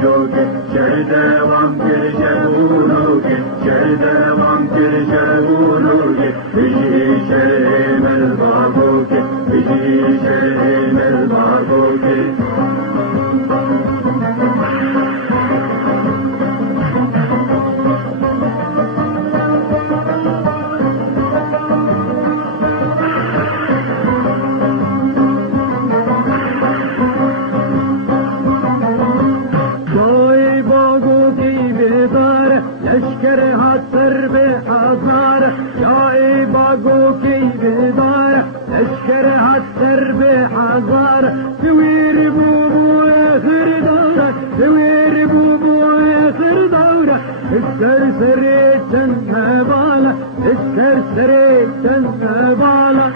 جوکه شهده وام کر جبونو که شهده وام کر جبونو که بجی شهر ملبابو که بجی شهر ملبابو که لشکر حسر به حضار جای باگو کی بیدار لشکر حسر به حضار دویر بوبو خردار دویر بوبو خردار السر سری تنبالا السر سری تنبالا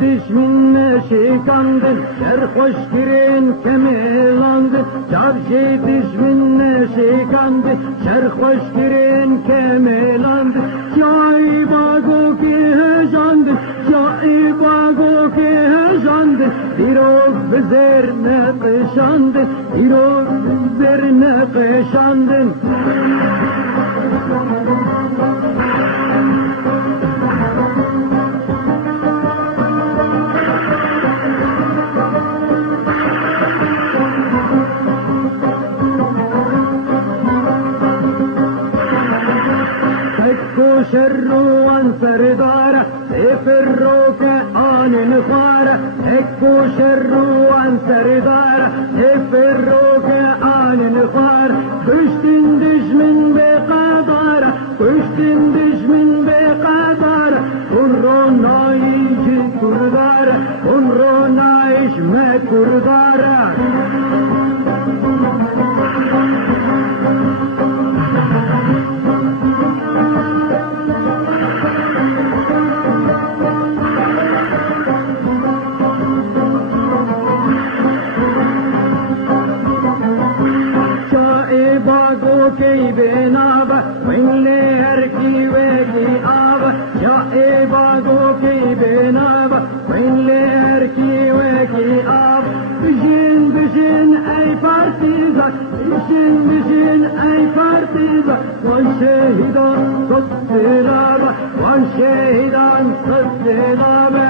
دشمن شکاندن در خوشگرین کمیلاندن جابجی دشمن شکاندن در خوشگرین کمیلاندن جای باگو که هجاندن جای باگو که هجاندن دیروز بزر نقشاندن دیروز بزر نقشاندن شرو انصر داره افروك آن الخارة اكو شرو انصر داره افروك آن الخارة كشتن دشمن بقدارة كشتن دشمن بقدارة ونرو نايش كردارة ونرو نايش ما كردارة کی بنابا من لهر کی وکی آبا یا باگو کی بنابا من لهر کی وکی آبا بشین بشین ای پارتیزان بشین بشین ای پارتیزان وان شهیدان صد سلابا وان شهیدان صد سلابا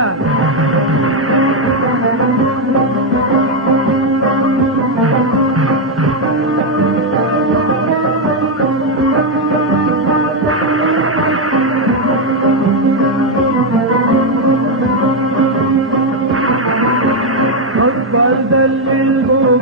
دل البو